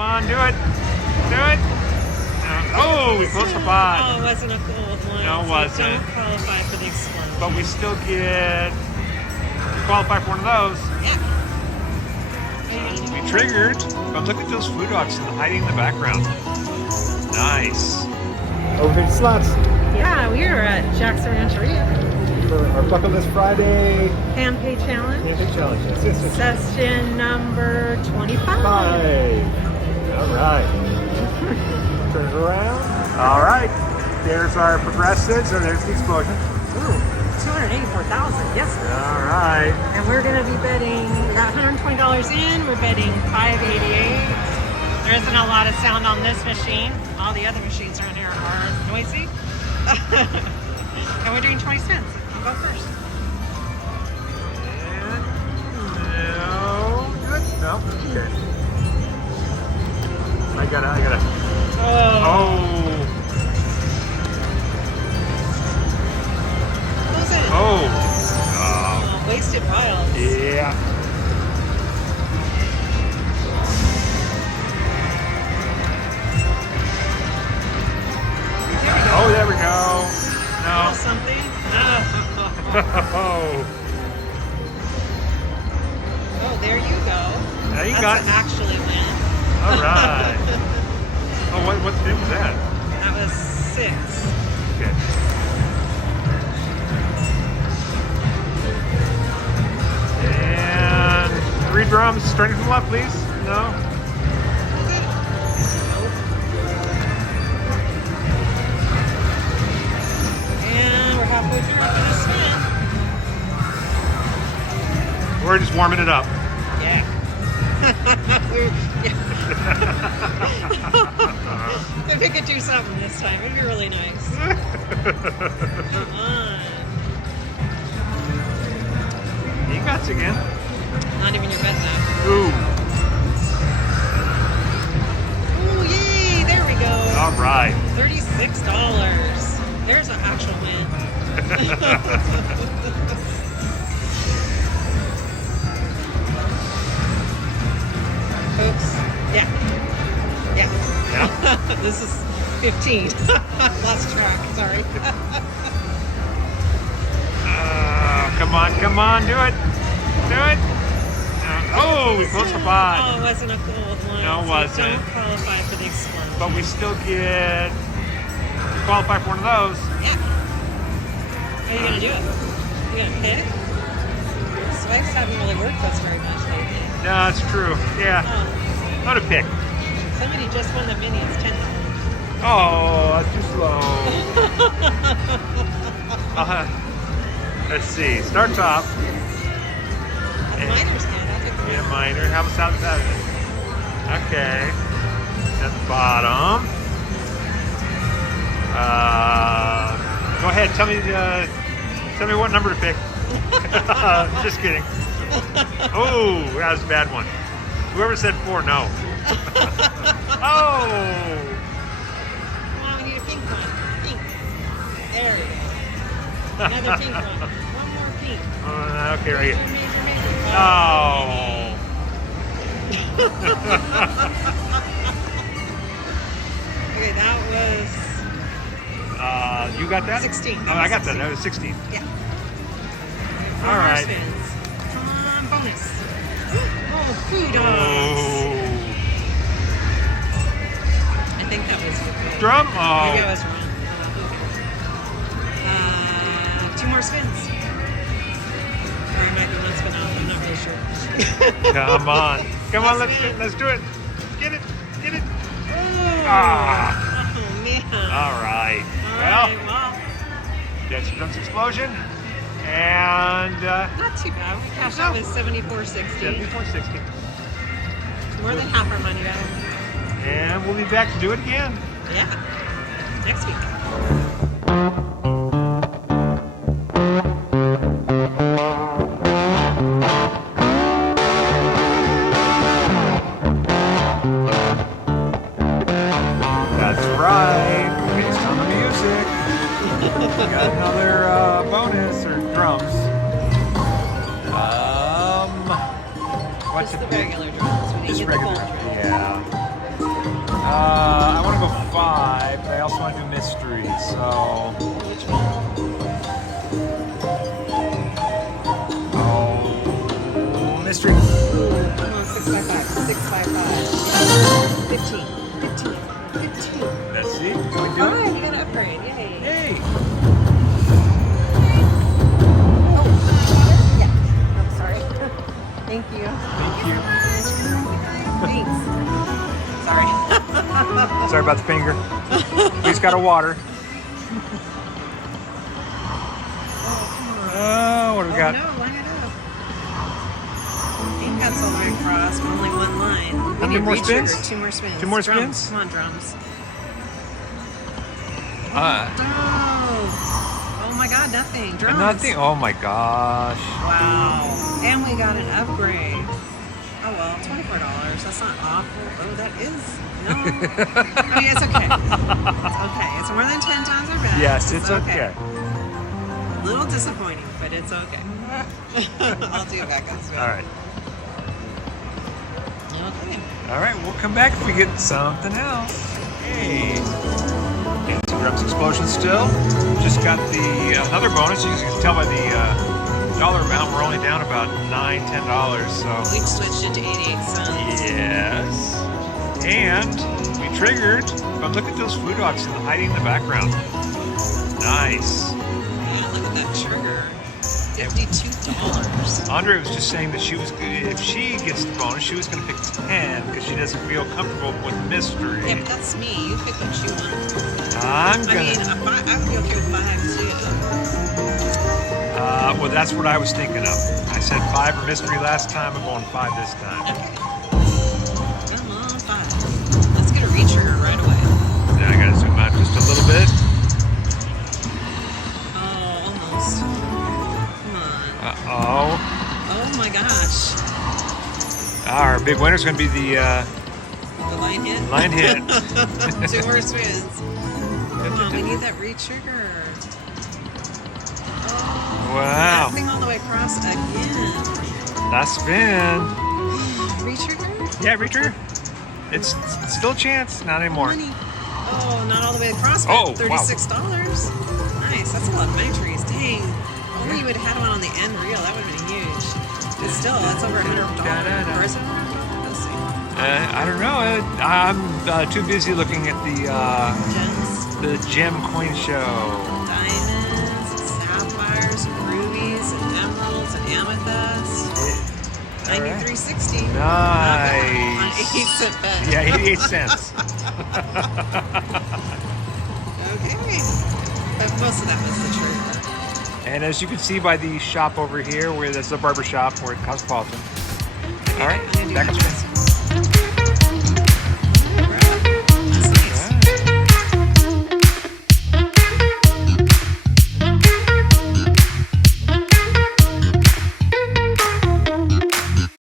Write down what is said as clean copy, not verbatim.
on, do it. Do it. Oh, we closed the pot. Oh, it wasn't a cool one. No, it So wasn't. don't qualify for the explosion. But we still get qualify for one of those. Yeah. We triggered. But look at those food dogs hiding in the background. Nice. Over 50 slots Yeah, we are at Jack's Rancheria. for our Bucket List Friday Handpay challenge. camping challenge. Yes. Session number 25. 5. All right. Turn it around. All right. There's our progressives, or there's the explosion. Ooh, 284,000. Yes. All right. And we're going to be betting, got $120 in, we're betting 588. There isn't a lot of sound on this machine. All the other machines around here are noisy. And we're doing 20 cents. I'll go first. And no. Good. No. Okay. I gotta. Oh. Close it. Oh. Oh, wasted miles. Yeah. Oh, there we go. No. Something? Oh. Oh, there you go. Now you That's got. actually win. All right. Oh, what spin was that? That was 6. Okay. And 3 drums, starting from the left, please. No. And we're halfway through after this spin. We're just warming it up. Yeah. If we could do something this time, it'd be really nice. Come on. You got it again. Not even your bet now. Ooh. Oh, yay! There we go. All right. $36. There's an actual win. Oops. Yeah. This is 15. Lost track. Sorry. Come on, do it. Do it. Oh, we closed the pot. Oh, it wasn't a cool one. No, it So wasn't. don't qualify for the explosion. But we still get qualify for one of those. Yeah. How are you gonna do it? You gonna pick? Spikes haven't really worked with us very much lately. No, that's true. Yeah. Oh, Not a pick. somebody just won the mini. It's $10. Oh, that's too slow. Let's see. Start top. The miners can. I'll take the Yeah, minor. minor. How about that? Okay. At the bottom. Go ahead. Tell me what number to pick. Just kidding. Oh, that was a bad one. Whoever said 4, no. Oh. Come on, we need a pink one. Pink. There we go. Another pink one. One more pink. Okay, right Major, here. major, major. Oh. Okay, that was You got that? 16. Oh, I got that. That was 16. Yeah. All right. Spins. Come on, bonus. Oh, food dogs. Oh. I think that was your food. Drum? Maybe I Oh. was wrong. 2 more spins. Or it might be one spin out. I'm not really sure. Come on. Come on, Last spin. let's do it. Get it. Get it. Oh, Ah. oh man. All right. Well, That's Drums Explosion. And not too bad. We cashed out with $74.60. 74.60. More than half our money out. And we'll be back to do it again. Yeah. Next week. That's right. Based on the music. We got another bonus or drums. What's Just it? the regular drums. We didn't Just get the regular. gold drum. Yeah. want to do mystery. So, Which one? oh, mystery. Come on, 6 by 5. 6 by 5. 15. 15. 15. Let's see. Can we do it? Alright, you got an upgrade. Yay. Hey. Oh, water? Yeah. I'm sorry. Thank you. Thank you. Thanks. Sorry. Sorry about the finger. We just got a water. Oh, what do we got? No, line it up. Ain't got all the way across, but only one line. How many more spins? 2 more spins. 2 more Drums. spins? Come on, drums. Oh my god, nothing. Drums. Nothing. Oh my gosh. Wow. And we got an upgrade. Oh well, $24. That's not awful. Oh, that is. No. I mean, it's okay. It's okay. It's more than 10 times our best. Yes, it's okay. A little disappointing, but it's okay. I'll do it back on spin. All right. Okay. All right. We'll come back if we get something else. Hey. Okay, two drums explosion still. Just got the another bonus. You can tell by the dollar amount. We're only down about $9-10. So. We switched it to 88 cents. Yes. And we triggered. But look at those food dogs hiding in the background. Nice. Yeah, look at that trigger. $52. Andre was just saying that if she gets the bonus, she was going to pick 10 because she doesn't feel comfortable with mystery. Yeah, but that's me. You pick what you want. I'm gonna. I mean, I would be okay with 5 too. Well, that's what I was thinking of. I said 5 for mystery last time. I'm going 5 this time. Okay. Come on, 5. Let's get a re-trigger right away. Now I got to zoom out just a little bit. Oh, almost. Come on. Oh. Oh my gosh. Our big winner's going to be the The line hit? line hit. 2 more spins. Come on, we need that re-trigger. Oh, Wow. that thing all the way across again. Last spin. Re-trigger? Yeah, retrigger. It's still a chance. Not anymore. Money. Oh, not all the way across. But Oh, wow. $36. Nice. That's a lot of victories. Dang. Only you would have had one on the end reel. That would have been huge. But still, that's over $100. Or is it $100? Let's see. I don't know. I'm too busy looking at Gems, the gem coin show. diamonds, and sapphires, and rubies, and emeralds, and amethysts. All right. $93.60. Nice. On 8-cent bet. Yeah, 88 cents. Okay. But most of that was the trigger. And as you can see by the shop over here, where there's the barber shop, we're at Cosmopolitan. All right, back on spin.